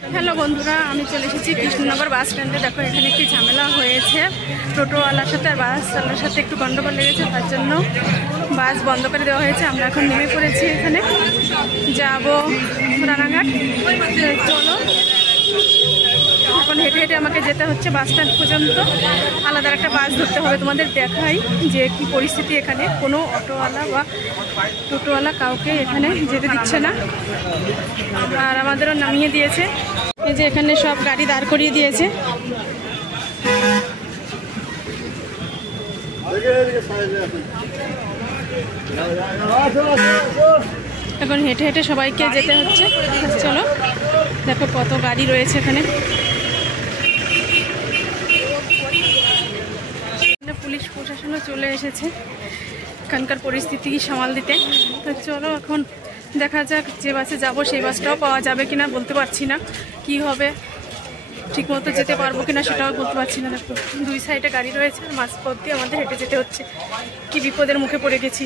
Hello বন্ধুরা, আমি চলে এসেছি কৃষ্ণনগর বাস স্ট্যান্ডে। দেখো এখানে একটি ঝামেলা হয়েছে টোটোওয়ালার সাথে আর বাসওয়ালার সাথে একটু গন্ডগোল লেগেছে, তার জন্য বাস বন্ধ করে দেওয়া হয়েছে। আমরা এখন নেমে পড়েছি, এখানে যাব রানাঘাট। চলো, এখন হেঁটে হেঁটে আমাকে যেতে হচ্ছে বাস স্ট্যান্ড পর্যন্ত। আলাদা একটা বাস ধরতে হবে। তোমাদের দেখাই যে কি পরিস্থিতি এখানে। কোনো অটোওয়ালা বা টোটোওয়ালা কাউকে এখানে যেতে দিচ্ছে না, আর আমাদেরও নামিয়ে দিয়েছে। এই যে এখানে সব গাড়ি দাঁড় করিয়ে দিয়েছে। এখন হেঁটে হেঁটে সবাইকে যেতে হচ্ছে। চলো, দেখো কত গাড়ি রয়েছে এখানে। পুলিশ প্রশাসনও চলে এসেছে এখানকার পরিস্থিতি সামাল দিতে। তো চলো এখন দেখা যাক, যে বাসে যাব সেই বাসটাও পাওয়া যাবে কিনা বলতে পারছি না, কি হবে ঠিকমতো যেতে পারবো কিনা সেটাও বলতে পারছি না। দেখো দুই সাইডে গাড়ি রয়েছে, মাঝপথ দিয়ে আমাদের হেঁটে যেতে হচ্ছে। কি বিপদের মুখে পড়ে গেছি।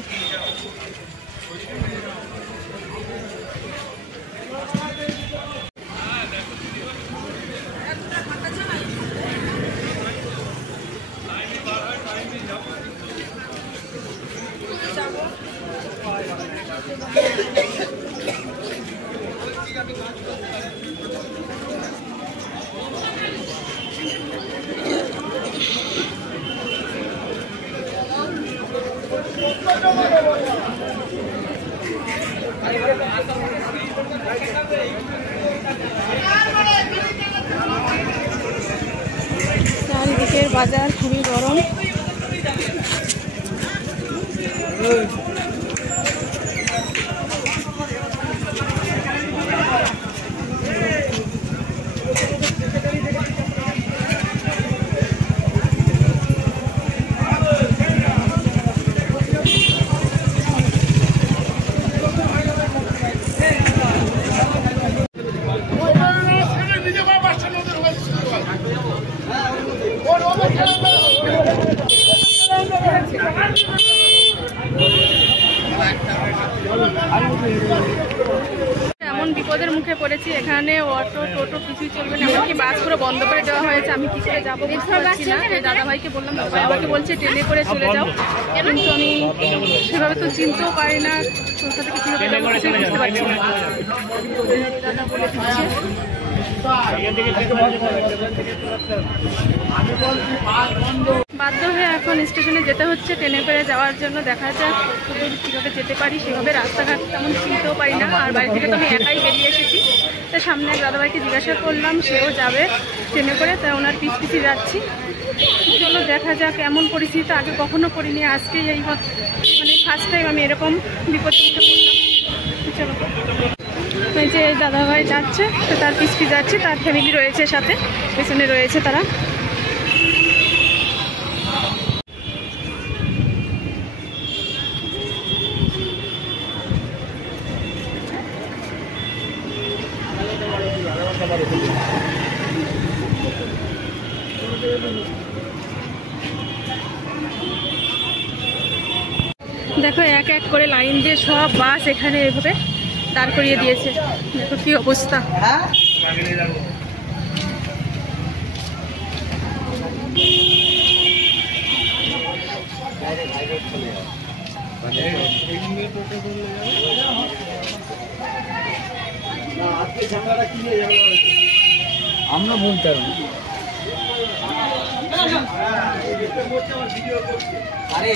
চারিদিকের বাজার খুবই গরম। এমন বিপদের মুখে পড়েছি, এখানে অটো টোটো কিছুই চলবে না, এমনকি বাস পুরো বন্ধ করে দেওয়া হয়েছে। আমি কি করে যাবো বুঝতে পারছি না। এই দাদাভাইকে বললাম, আমাকে বলছে ট্রেনে করে চলে যাও, কিন্তু আমি সেভাবে তো চিনতেও পারি না কোথা থেকে কীভাবে যাবো, কিছুই বুঝতে পারছি না। দাদা বলে দিচ্ছে বাধ্য হয়ে এখন স্টেশনে যেতে হচ্ছে ট্রেনে করে যাওয়ার জন্য। দেখা যাক কীভাবে যেতে পারি, সেভাবে রাস্তাঘাট তেমন চিনতেও পারি না। আর বাড়ি থেকে তো আমি একাই বেরিয়ে এসেছি। তো সামনে দাদাভাইকে জিজ্ঞাসা করলাম, সেও যাবে ট্রেনে করে, তাই ওনার পিছিয়ে যাচ্ছি। চলো দেখা যাক, এমন পরিস্থিতি আগে কখনো করিনি, আজকে এই মানে ফার্স্ট টাইম আমি এরকম বিপদের মুখে পড়লাম। চলো, এই যে দাদাভাই যাচ্ছে, তো তার পিছিয়ে যাচ্ছি, তার ফ্যামিলি রয়েছে সাথে, পেছনে রয়েছে তারা। দেখো এক এক করে লাইন দিয়ে সব বাস এখানে এভাবে দাঁড় করিয়ে দিয়েছে। দেখো কি অবস্থা। আমরা বলতে পারি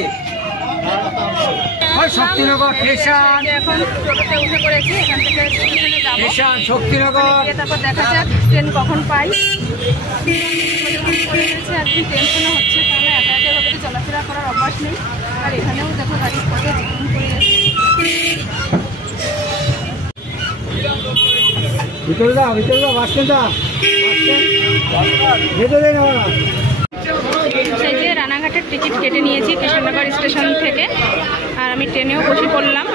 শক্তিনগর স্টেশন, এখন টোটোতে উঠে পড়েছি, এখান থেকে স্টেশনে যাবো শক্তিনগর। তারপর দেখা যাক ট্রেন কখন পাই। পড়ে গেছে, আর কি টেনশনও হচ্ছে, তাহলে একা একা এভাবে তো চলাফেরা করার অভ্যাস নেই। আর এখানেও দেখো গাড়ির পথে জীবন পড়ে গেছে। ভিতরে দাও, ভিতরে দাও, বাস স্ট্যান্ড ভেতরে নেওয়া না। সেই যে রানাঘাটের টিকিট কেটে নিয়েছি কৃষ্ণনগর স্টেশন থেকে, আর আমি ট্রেনেও বসে পড়লাম।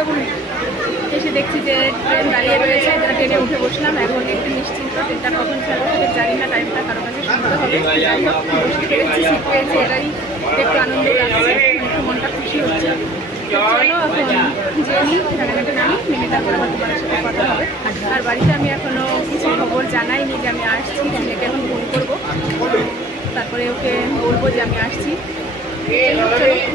এখন এসে দেখছি যে ট্রেন দাঁড়িয়ে রয়েছে, ট্রেনে উঠে বসলাম। এখন একটু নিশ্চিন্ত, ট্রেনটা কখন ছাড়বে জানি না, টাইমটা কারো কাছে শুনতে হবে। যাই হোক, বসতে পেরেছি, সিট পেয়েছি, এটাই একটু আনন্দ লাগছে, একটু মনটা খুশি হচ্ছে। চলো এখন জেনি রানাঘাটে নামি, নেমে তারপরে আবার তোমার সাথে কথা হবে। আর বাড়িতে আমি এখনো কিছু খবর জানাইনি যে আমি আসছি, ছেলেকে এখন ফোন করবো, তারপরে ওকে বলবো যে আমি আসছি।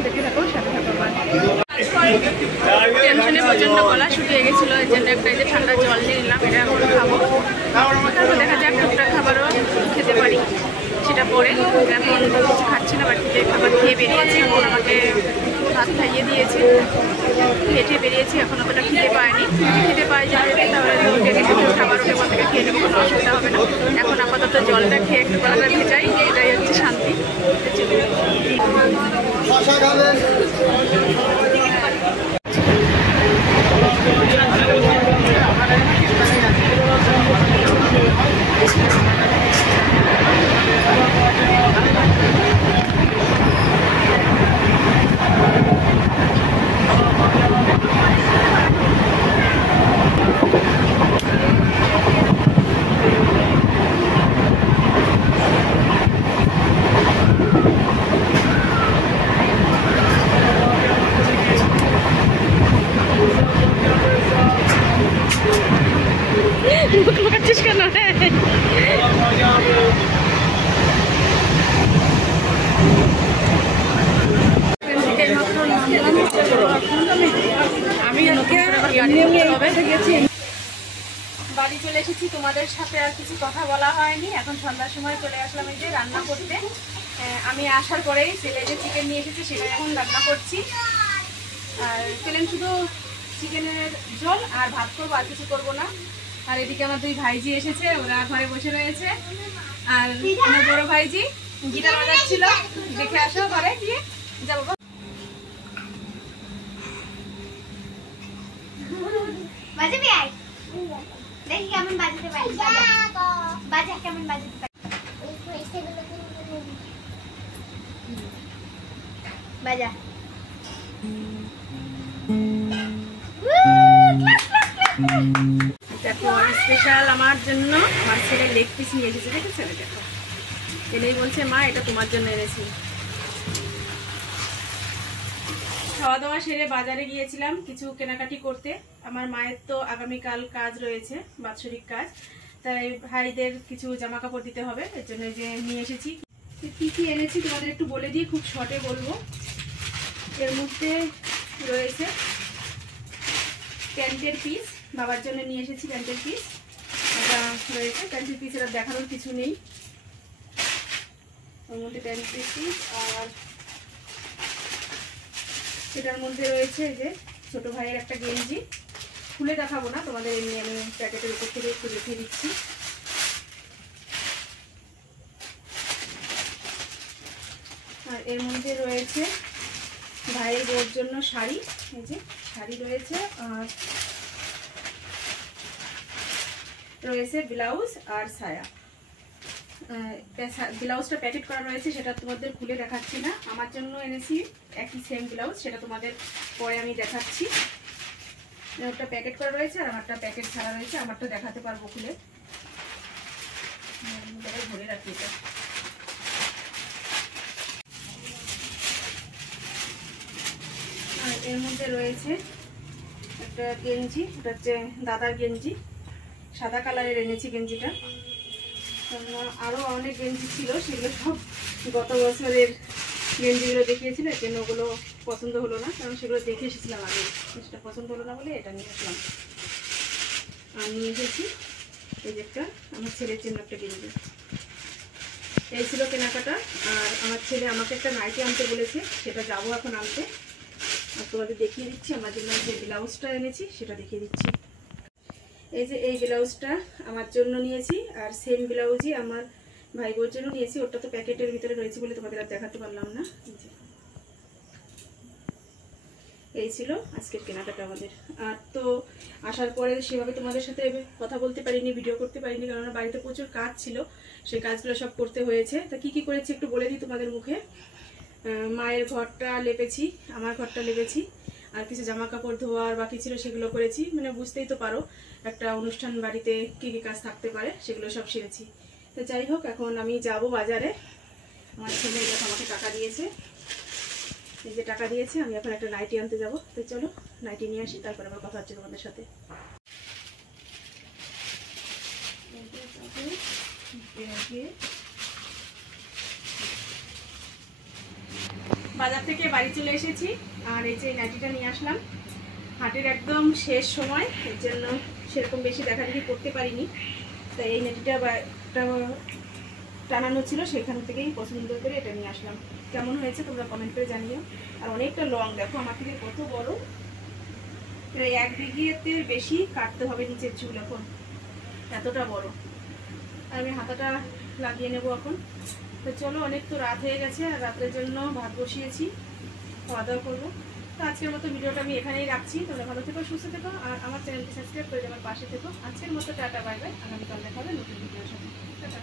দেখে থাকো, সাথে থাকো। আমার টেনশনে প্রচণ্ড গলা শুকিয়ে গেছিলো, এর জন্য একটা যে ঠান্ডা জল নিয়ে নিলাম, এটা এখন খাবো। তারপর দেখা যাক টুকটাক খাবারও খেতে পারি, সেটা পরে। এখন কিছু খাচ্ছি না, বাড়ি থেকে খাবার খেয়ে বেরিয়েছি। এখন আমাকে ভাত খাইয়ে দিয়েছে, খেটে বেরিয়েছি। এখন অতটা খিদে পায়নি, যদি খিদে পাই যাবে তাহলে খাবার উঠে ওখান থেকে খেয়ে নেবো, কোনো অসুবিধা হবে না। এখন আপাতত জলটা খেয়ে একটু গলাটা ভেজাই, এটাই হচ্ছে শান্তি। বাড়ি চলে এসেছি, তোমাদের সাথে আর কিছু কথা বলা হয়নি। এখন সন্ধ্যার সময় চলে আসলাম এই যে রান্না করতে। আমি আসার পরেই ছেলে যে চিকেন নিয়ে এসেছি সেটা এখন রান্না করছি। আর পেলেন শুধু চিকেনের ঝোল আর ভাত করবো, আর কিছু করবো না। আর এদিকে আমার দুই ভাইজি এসেছে, ওরা ঘরে বসে রয়েছে। আর আমার বড় ভাইজি গিটার বাজাচ্ছিল, দেখে আসো ঘরে গিয়ে যাবো। বাজাবি আয়, দেখি কেমন বাজাতে পারি। বাজা কেমন বাজাতে পারি, বাজা। দেখো স্পেশাল আমার জন্য আমার ছেলে লেগ পিস নিয়ে এসেছে, দেখেছো? দেখো, এলেই বলছে মা এটা তোমার জন্য এনেছি। খাওয়া দাওয়া সেরে বাজারে গিয়েছিলাম কিছু কেনাকাটি করতে। আমার মায়ের তো আগামীকাল কাজ রয়েছে, বাৎসরিক কাজ, তাই ভাইদের কিছু জামা কাপড় দিতে হবে, এর জন্য যে নিয়ে এসেছি। কি কি এনেছি তোমাদের একটু বলে দিই, খুব শর্টে বলবো। এর মধ্যে রয়েছে প্যান্টের পিস, বাবার জন্য নিয়ে এসেছি প্যান্টের পিস। এটা রয়েছে প্যান্টের পিস, এটা দেখানোর কিছু নেই। ওর মধ্যে প্যান্টের পিস, আর সেটার মধ্যে রয়েছে এই যে ছোট ভাইয়ের একটা গেঞ্জি, খুলে দেখাবো না তোমাদের, এমনি আমি প্যাকেটের উপর থেকে একটু দেখিয়ে দিচ্ছি। আর এর মধ্যে রয়েছে ভাইয়ের বউর জন্য শাড়ি, এই যে শাড়ি রয়েছে। আর রয়েছে ব্লাউজ আর সায়া। ব্লাউজটা প্যাকেট করা রয়েছে, সেটা তোমাদের খুলে দেখাচ্ছি না। আমার জন্য এনেছি একই সেম ব্লাউজ, সেটা তোমাদের পরে আমি দেখাচ্ছি। একটা প্যাকেট করা রয়েছে আর আমারটা প্যাকেট ছাড়া রয়েছে, আমারটা দেখাতে পারবো খুলে, ভরে রাখি এটা। আর এর মধ্যে রয়েছে একটা গেঞ্জি, এটা হচ্ছে দাদার গেঞ্জি, সাদা কালারের এনেছি গেঞ্জিটা। আরও অনেক গেঞ্জি ছিল, সেগুলো সব গত বছরের গেঞ্জিগুলো দেখিয়েছিল, এর জন্য ওগুলো পছন্দ হলো না, কারণ সেগুলো দেখে এসেছিলাম আগে, সেটা পছন্দ হলো না বলে এটা নিয়ে আসলাম। আর নিয়ে এসেছি এই যে একটা আমার ছেলের জন্য একটা গেঞ্জি। এই ছিল কেনাকাটা। আর আমার ছেলে আমাকে একটা নাইটি আনতে বলেছে, সেটা যাবো এখন আনতে। আর তোমাদের দেখিয়ে দিচ্ছি আমার জন্য যে ব্লাউজটা এনেছি সেটা দেখিয়ে দিচ্ছি। এই যে এই ব্লাউজটা আমার জন্য নিয়েছি, আর সেম ব্লাউজই আমার ভাই বোর জন্য নিয়েছি। ওটা তো প্যাকেটের ভিতরে রয়েছে বলে তোমাদের আর দেখাতে পারলাম না। এই ছিল আজকের কেনাকাটা আমাদের। আর তো আসার পরে সেভাবে তোমাদের সাথে কথা বলতে পারিনি, ভিডিও করতে পারিনি, কারণ বাড়িতে প্রচুর কাজ ছিল, সেই কাজগুলো সব করতে হয়েছে। তা কি কি করেছি একটু বলে দিই তোমাদের মুখে। মায়ের ঘরটা লেপেছি, আমার ঘরটা লেপেছি, আর কিছু জামা কাপড় ধোয়ার বাকি ছিল সেগুলো করেছি। মানে বুঝতেই তো পারো একটা অনুষ্ঠান বাড়িতে কী কী কাজ থাকতে পারে, সেগুলো সব সেরেছি। তো যাই হোক, এখন আমি যাব বাজারে। আমার ছেলে আমাকে টাকা দিয়েছে, এই যে টাকা দিয়েছে, আমি এখন একটা নাইটি আনতে যাবো। তো চলো নাইটি নিয়ে আসি, তারপরে আবার কথা হচ্ছে তোমাদের সাথে। বাজার থেকে বাড়ি চলে এসেছি, আর এই যে নাইটিটা নিয়ে আসলাম। হাটের একদম শেষ সময়, এর জন্য সেরকম বেশি দেখাদেখি করতে পারিনি। তো এই নাইটিটা টানানো ছিল, সেখান থেকেই পছন্দ করে এটা নিয়ে আসলাম। কেমন হয়েছে তোমরা কমেন্ট করে জানিও। আর অনেকটা লং, দেখো আমার থেকে কত বড়, প্রায় 1 বিঘেতে বেশি কাটতে হবে নিচের চুল, এখন এতটা বড়। আর আমি হাতাটা লাগিয়ে নেব এখন। তো চলো, অনেক তো রাত হয়ে গেছে, আর রাতের জন্য ভাত বসিয়েছি, খাওয়া দাওয়া করবো। তো আজকের মতো ভিডিওটা আমি এখানেই রাখছি। তোমরা ভালো থেকো, সুস্থ থেকো, আর আমার চ্যানেলটি সাবস্ক্রাইব করে আমার পাশে থেকো। আজকের মতো টাটা, বাই বাই। আগামীকাল দেখা হবে নতুন ভিডিওর সাথে। টাটা।